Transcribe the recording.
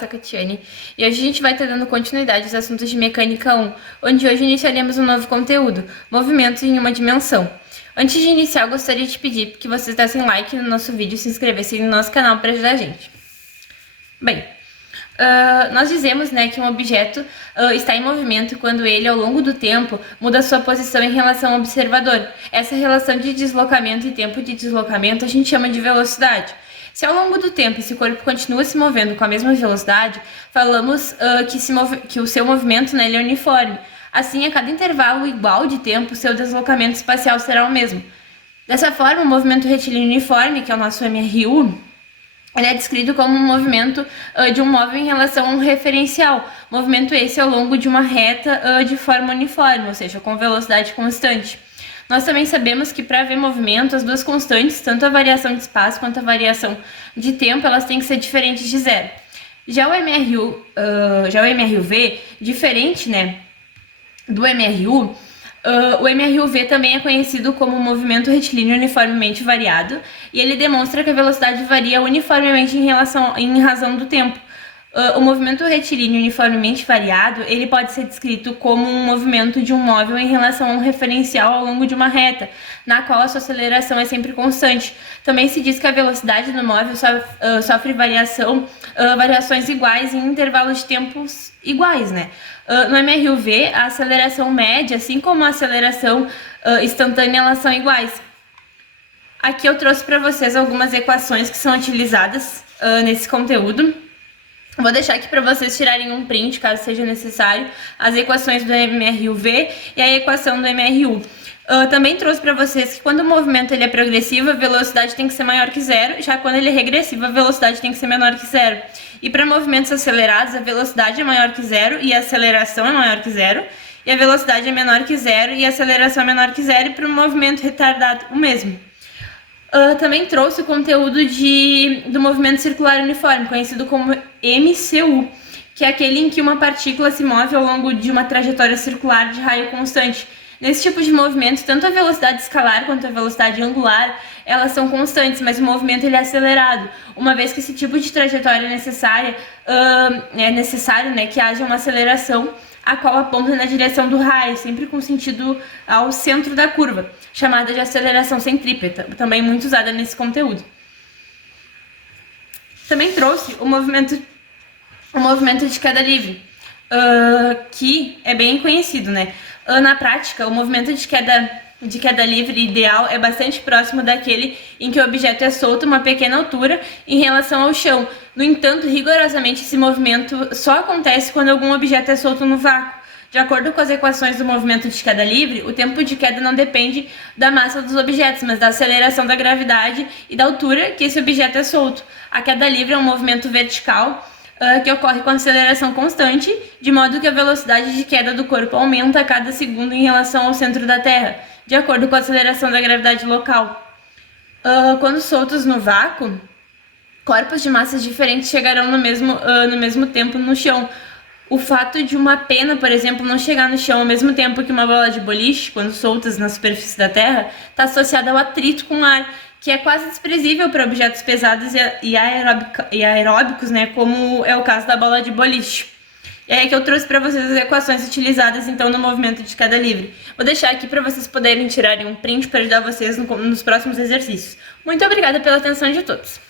sou a Catiane e hoje a gente vai estar dando continuidade aos assuntos de Mecânica 1, onde hoje iniciaremos um novo conteúdo, movimentos em uma dimensão. Antes de iniciar, eu gostaria de pedir que vocês dessem like no nosso vídeo e se inscrevessem no nosso canal para ajudar a gente. Bem, nós dizemos, né, que um objeto está em movimento quando ele, ao longo do tempo, muda sua posição em relação ao observador. Essa relação de deslocamento e tempo de deslocamento a gente chama de velocidade. Se ao longo do tempo esse corpo continua se movendo com a mesma velocidade, falamos que o seu movimento, né, ele é uniforme. Assim, a cada intervalo igual de tempo, seu deslocamento espacial será o mesmo. Dessa forma, o movimento retilíneo uniforme, que é o nosso MRU, ele é descrito como um movimento de um móvel em relação a um referencial. Movimento esse ao longo de uma reta de forma uniforme, ou seja, com velocidade constante. Nós também sabemos que para haver movimento, as duas constantes, tanto a variação de espaço quanto a variação de tempo, elas têm que ser diferentes de zero. Já o MRUV, diferente, né, do MRU, o MRUV também é conhecido como movimento retilíneo uniformemente variado, e ele demonstra que a velocidade varia uniformemente em razão do tempo. O movimento retilíneo uniformemente variado, ele pode ser descrito como um movimento de um móvel em relação a um referencial ao longo de uma reta, na qual a sua aceleração é sempre constante. Também se diz que a velocidade do móvel sofre variações iguais em intervalos de tempos iguais, né? No MRUV, a aceleração média, assim como a aceleração instantânea, elas são iguais. Aqui eu trouxe para vocês algumas equações que são utilizadas nesse conteúdo. Vou deixar aqui para vocês tirarem um print, caso seja necessário, as equações do MRUV e a equação do MRU. Também trouxe para vocês que quando o movimento ele é progressivo, a velocidade tem que ser maior que zero, já quando ele é regressivo, a velocidade tem que ser menor que zero. E para movimentos acelerados, a velocidade é maior que zero e a aceleração é maior que zero, e a velocidade é menor que zero e a aceleração é menor que zero, e para o movimento retardado, o mesmo. Também trouxe o conteúdo do movimento circular uniforme, conhecido como MCU, que é aquele em que uma partícula se move ao longo de uma trajetória circular de raio constante. Nesse tipo de movimento, tanto a velocidade escalar quanto a velocidade angular, elas são constantes, mas o movimento ele é acelerado, uma vez que esse tipo de trajetória é necessário, né, que haja uma aceleração, a qual aponta na direção do raio, sempre com sentido ao centro da curva, chamada de aceleração centrípeta, também muito usada nesse conteúdo. Também trouxe o movimento de queda livre, que é bem conhecido, né? Na prática, o movimento de queda livre ideal é bastante próximo daquele em que o objeto é solto a uma pequena altura em relação ao chão. No entanto, rigorosamente, esse movimento só acontece quando algum objeto é solto no vácuo. De acordo com as equações do movimento de queda livre, o tempo de queda não depende da massa dos objetos, mas da aceleração da gravidade e da altura que esse objeto é solto. A queda livre é um movimento vertical que ocorre com aceleração constante, de modo que a velocidade de queda do corpo aumenta a cada segundo em relação ao centro da Terra, de acordo com a aceleração da gravidade local. Quando soltos no vácuo, corpos de massas diferentes chegarão no mesmo tempo no chão. O fato de uma pena, por exemplo, não chegar no chão ao mesmo tempo que uma bola de boliche, quando soltas na superfície da Terra, está associado ao atrito com o ar, que é quase desprezível para objetos pesados e aeróbicos, né, como é o caso da bola de boliche. E aí que eu trouxe para vocês as equações utilizadas então no movimento de queda livre. Vou deixar aqui para vocês poderem tirarem um print para ajudar vocês nos próximos exercícios. Muito obrigada pela atenção de todos!